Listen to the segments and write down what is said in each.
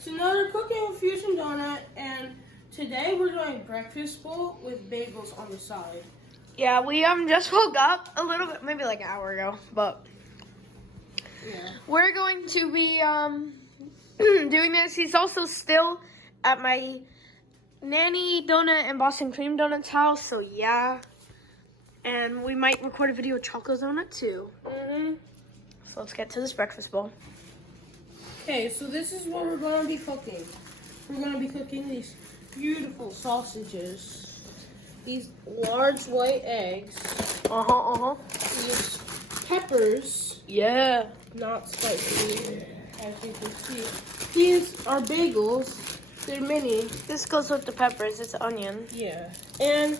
So now they're cooking a fusion donut, and today we're doing breakfast bowl with bagels on the side. Yeah, we just woke up a little bit, maybe like an hour ago, but Yeah. we're going to be doing this. He's also still at my Nanny Donut and Boston Cream Donuts house, so yeah. And we might record a video of Chocolate Donut too. Mm-hmm. So let's get to this breakfast bowl. Okay, so this is what we're going to be cooking. We're going to be cooking these beautiful sausages, these large white eggs, these peppers, Yeah. not spicy, as you can see. These are bagels. They're mini. This goes with the peppers. It's onion. Yeah. And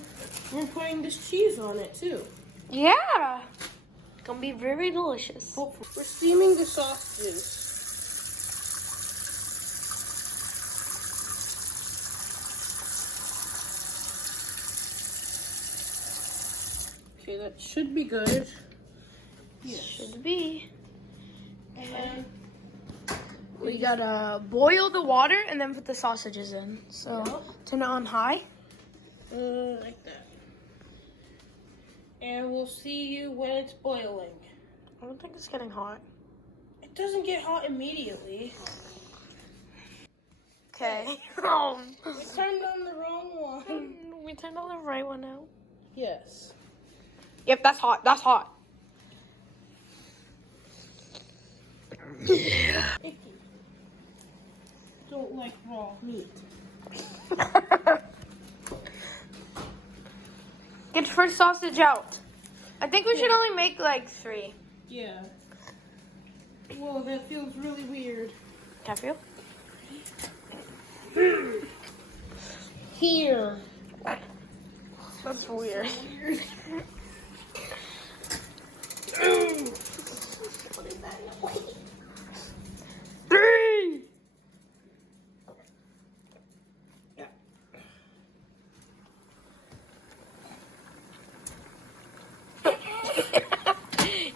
we're putting this cheese on it too. Yeah. Gonna be very delicious. We're steaming the sausages. Okay, that should be good. Yes. Should be. And We gotta boil the water and then put the sausages in. So turn it on high. like that. And we'll see you when it's boiling. I don't think it's getting hot. It doesn't get hot immediately. Okay. We turned on the wrong one. We turned on the right one out. Yes. Yep, that's hot. That's hot. Icky. Don't like raw meat. Get your first sausage out. I think we should only make like 3. Yeah. Whoa, that feels really weird. Can I feel? Here. That's weird. Weird. What is that? 3. Yeah.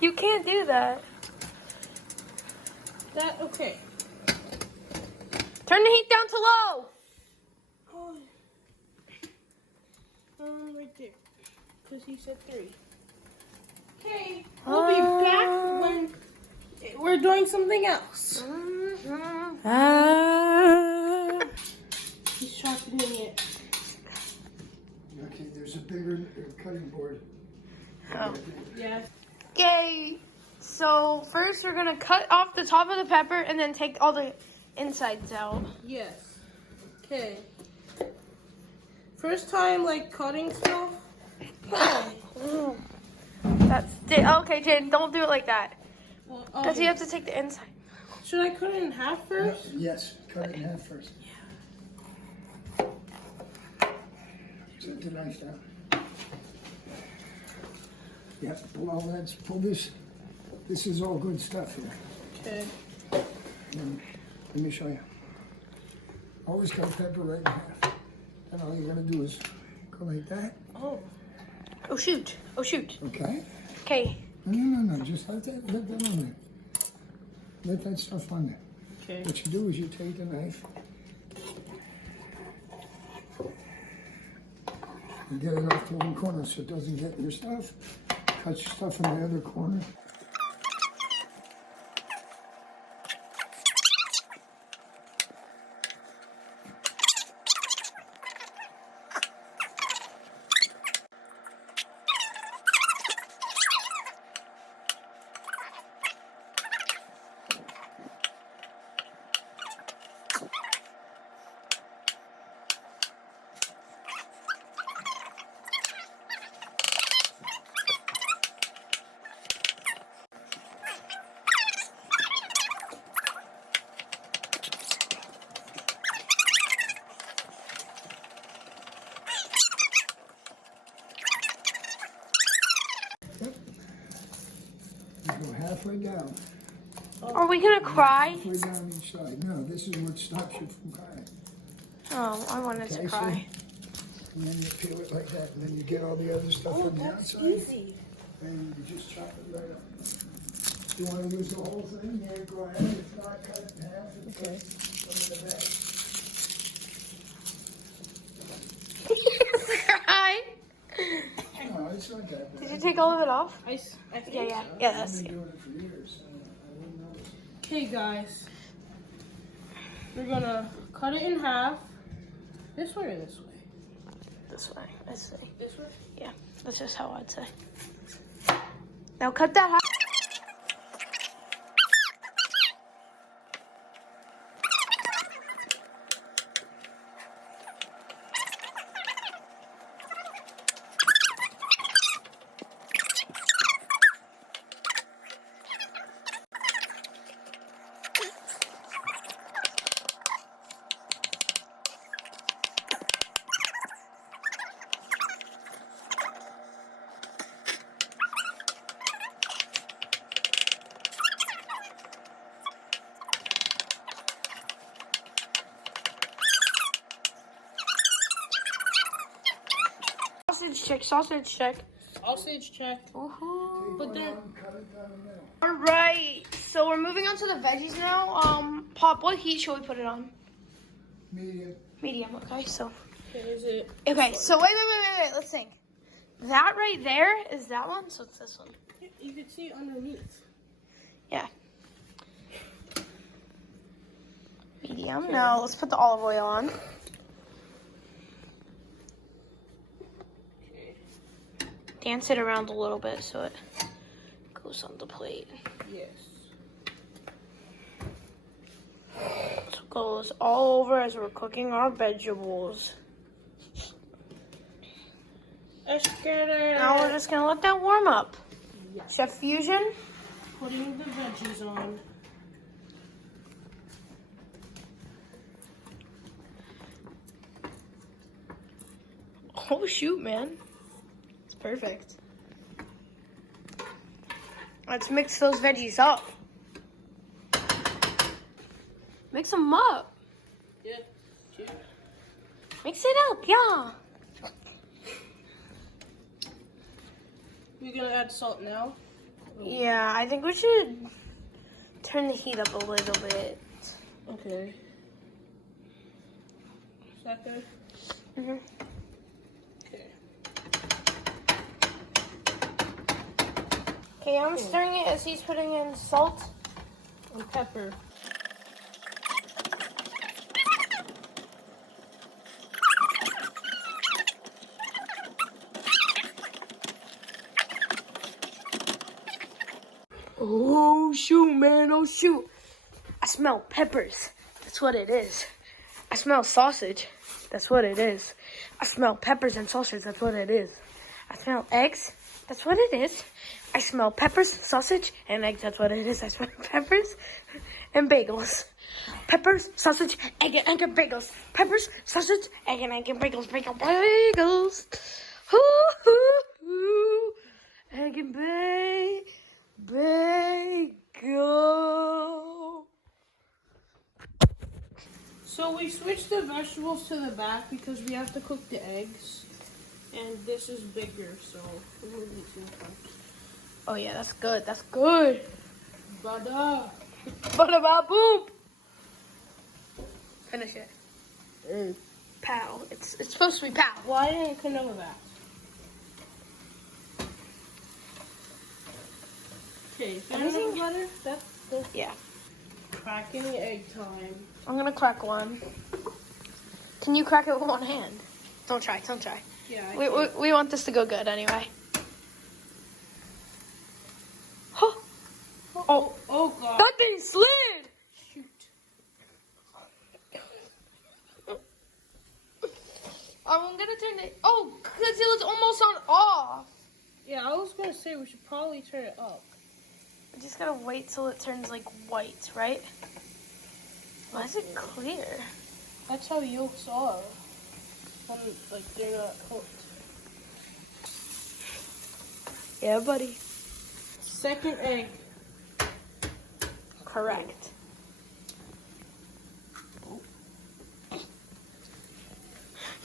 You can't do that. That, okay. Turn the heat down to low. Oh. Right there. Because he said 3. Okay. We'll be back when we're doing something else. He's sharpening it. Okay, there's a bigger cutting board. Oh. Yeah. Okay, so first we're gonna cut off the top of the pepper and then take all the insides out. Yes. Okay. First time, like, cutting stuff. Oh. Okay, Jen, don't do it like that. Because you have to take the inside. Should I cut it in half first? Yes, cut it in half first. Set the knife down. Yep, pull all that, pull this. This is all good stuff here. Okay. And let me show you. Always cut pepper right in half. And all you're gonna do is go like that. Oh. Oh, shoot. Oh, shoot. Okay? Okay. No, just let that on there. Let that stuff on there. Okay. What you do is you take the knife, you get it off to one corner so it doesn't get in your stuff. Cut your stuff in the other corner. You go halfway down. Are we gonna cry? Halfway down each side. No, this is what stops you from crying. Oh, I wanted to Okay, cry. And then you peel it like that, and then you get all the other stuff on the outside. Easy. And you just chop it right up. If you want to use the whole thing, yeah, go ahead. If not, cut it in half. Okay. in the bag. Cry. No, it's not that bad. Did you take all of it off? I think Yeah, yeah. so. Yeah, I've that's been good. doing it for years. I wouldn't notice. Okay, guys. We're gonna cut it in half. This way or this way? This way, I say. This way? Yeah, that's just how I'd say. Now cut that half. Sausage check, sausage check. Sausage check. Woohoo. But then, Cut it down the middle. Alright, so we're moving on to the veggies now. Pop, what heat should we put it on? Medium. Medium, okay, so. okay, is it? Okay, so wait, let's think. That right there is that one, so it's this one. You can see underneath. Yeah. Medium. Now let's put the olive oil on. Okay. Dance it around a little bit so it goes on the plate. Yes. So it goes all over as we're cooking our vegetables. Let's get it. Now we're just gonna let that warm up. Yes. Chef Fusion. Putting the veggies on. Oh shoot, man. It's perfect. Let's mix those veggies up. Mix them up. Yeah. Cheers. Mix it up, yeah. We're gonna add salt now. Yeah, I think we should turn the heat up a little bit. Okay. Is that good? Mm-hmm. Okay. Okay, I'm stirring it as he's putting in salt. And pepper. Oh shoot, man, oh shoot. I smell peppers. That's what it is. I smell sausage. That's what it is. I smell peppers and sausage. That's what it is. I smell eggs. That's what it is. I smell peppers, sausage, and eggs. That's what it is. I smell peppers and bagels. Peppers, sausage, egg, and bagels. Peppers, sausage, egg, and bagels. Bagels. Hoo-hoo-hoo. Egg and bagel. So we switched the vegetables to the back because we have to cook the eggs. And this is bigger, so we'll move these in front. Oh yeah, that's good. That's good. Bada. Bada ba boom. Finish it. Pow. It's supposed to be pow. Why didn't I know that? Okay, Everything- butter. That's the Yeah. cracking egg time. I'm gonna crack one. Can you crack it with one hand? Don't try. Don't try. Yeah. We want this to go good anyway. Huh. Oh god. That thing slid. Shoot. I'm gonna turn it. Oh, because it was almost on off. Yeah, I was gonna say we should probably turn it up. We just gotta wait till it turns like white, right? Why is it clear? That's how yolks are. When, like, they're not cooked. Yeah, buddy. Second egg. Correct.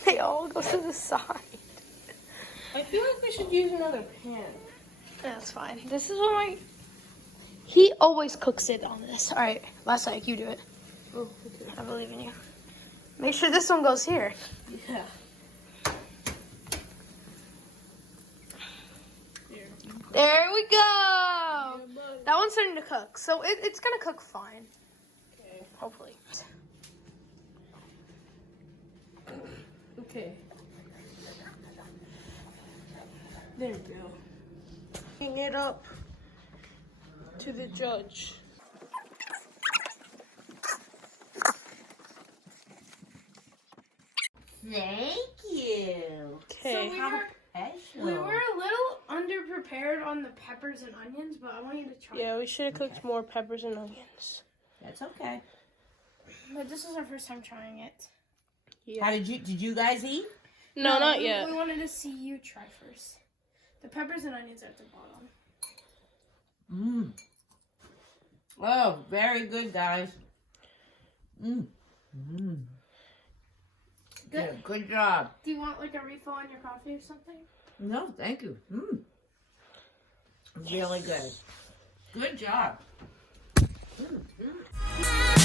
They all go to the side. I feel like we should use another pan. That's fine. This is what He always cooks it on this. All right, last egg, you do it. Oh, okay. I believe in you. Make sure this one goes here. Yeah. There we go. That one's starting to cook, so it's gonna cook fine. Okay. Hopefully. Okay. There we go. Bring it up to the judge. Thank you. Okay. We were a little underprepared on the peppers and onions, but I want you to try. Yeah, we should have cooked more peppers and onions. That's okay. But this is our first time trying it. Yeah. How did you guys eat? No, not yet. We wanted to see you try first. The peppers and onions are at the bottom. Mmm. Oh, very good, guys. Mmm. Mmm. Good. Yeah, good job. Do you want like a refill on your coffee or something? No, thank you. Mmm. Really good. Good job. Mm, mm.